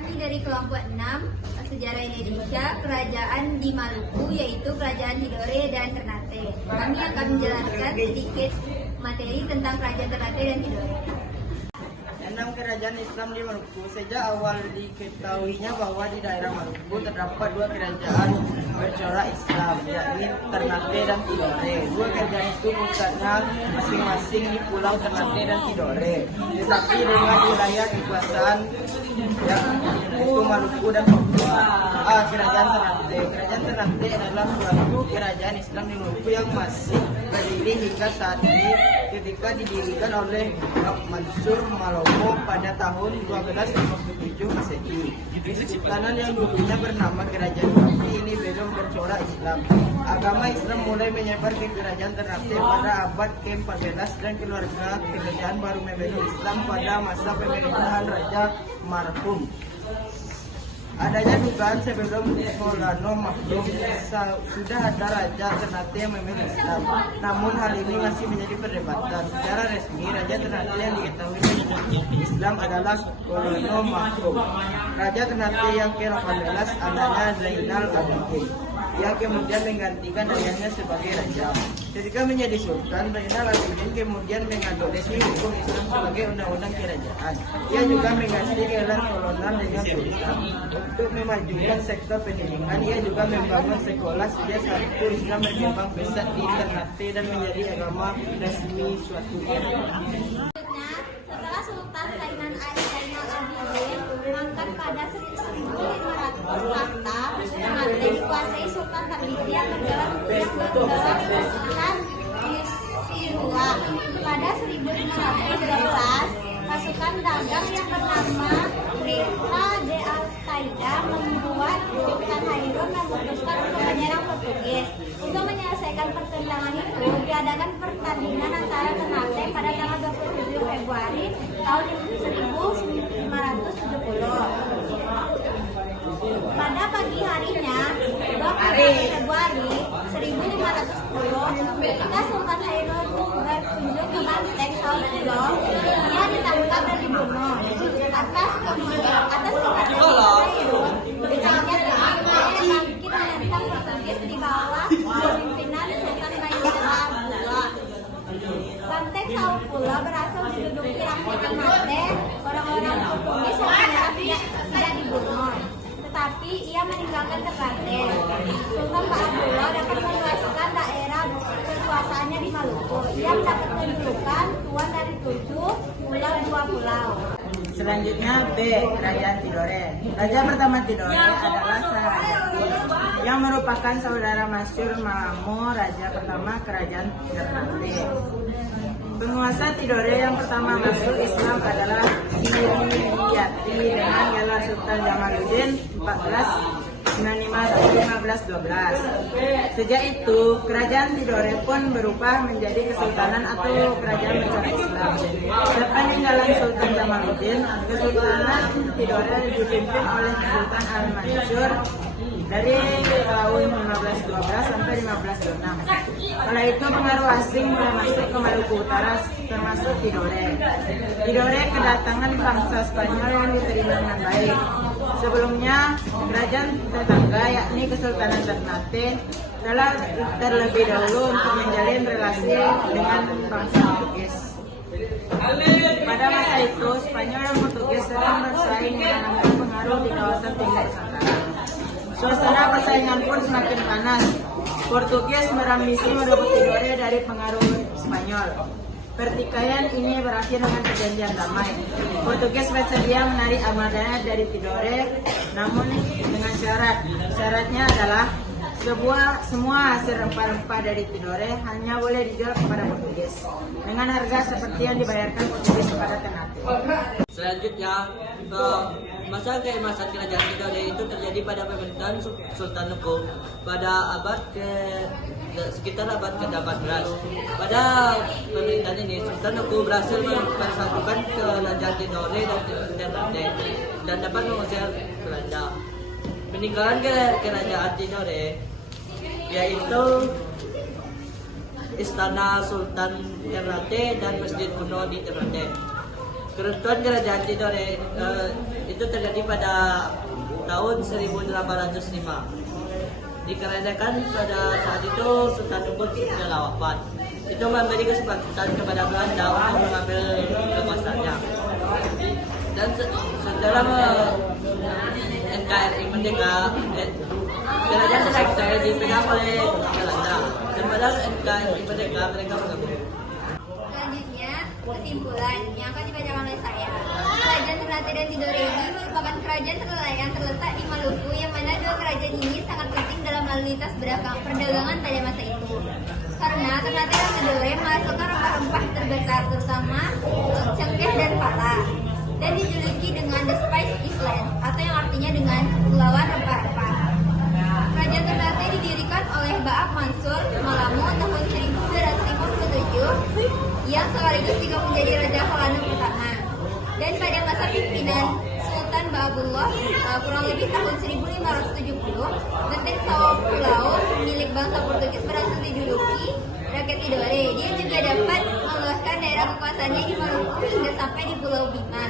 kami dari kelompok 6 Sejarah Indonesia, Kerajaan di Maluku, yaitu Kerajaan Tidore dan Ternate. Kami akan menjelaskan sedikit materi tentang Kerajaan Ternate dan Tidore. 6 kerajaan Islam di Maluku. Sejak awal diketahuinya bahwa di daerah Maluku terdapat 2 kerajaan bercorak Islam, yakni Ternate dan Tidore. 2 kerajaan itu pusatnya masing-masing di Pulau Ternate dan Tidore, tetapi dengan wilayah kekuasaan yaitu Maluku dan Papua. Kerajaan Ternate. Kerajaan Ternate adalah suatu kerajaan Islam di Maluku yang masih berdiri hingga saat ini ketika didirikan oleh Mansur Malomo pada tahun 1257 Masehi. Kesultanan yang dulunya bernama Kerajaan Ternate ini belum bercorak Islam. Agama Islam mulai menyebar ke Kerajaan Ternate pada abad ke-14 dan keluarga kerajaan baru memeluk Islam pada masa pemerintahan Raja Marhum. Adanya dugaan sebelum Maulana Makhlum sudah ada Raja Ternate yang memeluk Islam. Namun hal ini masih menjadi perdebatan. Secara resmi, Raja Ternate yang diketahui memeluk Islam adalah Maulana Makhlum. Raja Ternate yang ke-18 anaknya Zainal Abidin, yang kemudian menggantikan ayahnya sebagai raja. Ketika menjadi sultan, Zainal Abidin kemudian mengadopsi hukum Islam sebagai undang-undang kerajaan. Ia juga mengganti gelar kolonel dengan sultan. Untuk memajukan sektor pendidikan, ia juga membangun sekolah sejak satu Islam berkembang pesat di Ternate dan menjadi agama resmi suatu era. Setelah Sultan Zainal Abidin mengangkat pada 1500 tahta, Ternate dikuasai Sultan Tarbiji yang berjalan pemerintahan Sirua. Pada 1512, pasukan dagang yang bernama Rita de Alcaida membuat Sultan Hairun memutuskan untuk menyerang Portugis. Untuk menyelesaikan pertentangan itu, diadakan pertandingan antara Ternate pada tanggal 27 Februari tahun 1570. Pada pagi harinya, 20 Februari 1510, ketika Sultan Hairun berkunjung ke Banteng, Sao Paulo, ia ditangkap dan dibunuh. Atas kekacauan Hairun, kerajaan Ternate bangkit menentang Portugis di bawah pimpinan Sultan Manuel Abdullah. Banteng Sao Paulo berhasil diduduki rakyat Ternate. Orang-orang Portugis yang menyerang tidak dibunuh, tetapi ia meninggalkan Ternate. Sultan Abdullah dapat meluaskan daerah kekuasaannya di Maluku. Ia mendapat kedudukan tuan dari 7 pulau 2 pulau. Selanjutnya B. Kerajaan Tidore. Raja pertama Tidore adalah Sahayati, yang merupakan saudara Mansur Malomo, raja pertama Kerajaan Ternate. Penguasa Tidore yang pertama masuk Islam adalah Siriyati dengan gelar Sultan Jamaluddin 1495-1512. Sejak itu, Kerajaan Tidore pun berubah menjadi kesultanan atau kerajaan bercorak Islam. Sepeninggalan Sultan Jamaluddin, Kesultanan Tidore dipimpin oleh Sultan Al-Mansur dari tahun 1512 sampai 1526. Setelah itu pengaruh asing mulai masuk ke Maluku Utara, termasuk Tidore. Tidore kedatangan bangsa Spanyol yang diterima dengan baik. Sebelumnya, kerajaan tetangga yakni Kesultanan Ternate telah terlebih dahulu untuk menjalin relasi dengan bangsa Portugis. Pada masa itu, Spanyol dan Portugis sedang bersaing menanamkan pengaruh di kawasan Timur Nusantara. Suasana persaingan pun semakin panas. Portugis berambisi merebut Tidore dari pengaruh Spanyol. Pertikaian ini berakhir dengan perjanjian damai. Portugis bersedia menarik armadanya dari Tidore, namun dengan syarat. Syaratnya adalah semua hasil rempah-rempah dari Tidore hanya boleh dijual kepada Portugis dengan harga seperti yang dibayarkan Portugis kepada Ternate. Selanjutnya, masa keemasan Kerajaan Tidore itu terjadi pada pemerintahan Sultan Nuku pada sekitar abad ke-18. Pada pemerintahan ini, Sultan Nuku berhasil mempersatukan Kerajaan Tidore dan Ternate dan dapat mengusir Belanda. Peninggalan Kerajaan Tidore yaitu Istana Sultan Ternate dan Masjid kuno di Ternate. Keruntuhan Kerajaan Tidore itu itu terjadi pada tahun 1805. Dikarenakan pada saat itu Sultan Nunggut telah wafat. Itu memberi kesempatan kepada Belanda untuk mengambil kekuasaannya. Dan setelah NKRI merdeka, kerajaan Texel dipegang oleh Belanda. Dan pada NKRI merdeka mereka mengambil. Selanjutnya, kesimpulan yang akan dibacakan oleh saya. Kerajaan Ternate dan Tidore ini merupakan kerajaan yang terletak di Maluku, yang mana dua kerajaan ini sangat penting dalam lalu lintas perdagangan pada masa itu. Karena Ternate dan Tidore menghasilkan rempah-rempah terbesar, terutama cengkeh dan pala, dan dijuluki dengan The Spice Island, atau yang artinya dengan Kepulauan Rempah-Rempah. Kerajaan Ternate didirikan oleh Baab Mansur Malamo tahun 1257, yang sekaligus juga menjadi Raja Holland pertama. Dan pada masa pimpinan Sultan Baabullah kurang lebih tahun 1570, benteng Sao Pulau milik bangsa Portugis berhasil dijuluki Rakyat Tidore. Dia juga dapat meluaskan daerah kekuasaannya di Maluku hingga sampai di Pulau Bima,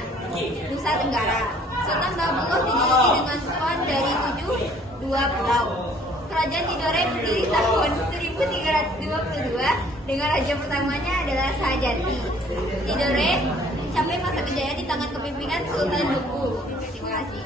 Nusa Tenggara. Sultan Baabullah dijuluki dengan tuan dari 72 pulau. Kerajaan Tidore berdiri tahun 1322 dengan raja pertamanya adalah Sahajati. Tidore mencapai masa kejayaan di tangan kepemimpinan Sultan Buku. Terima kasih.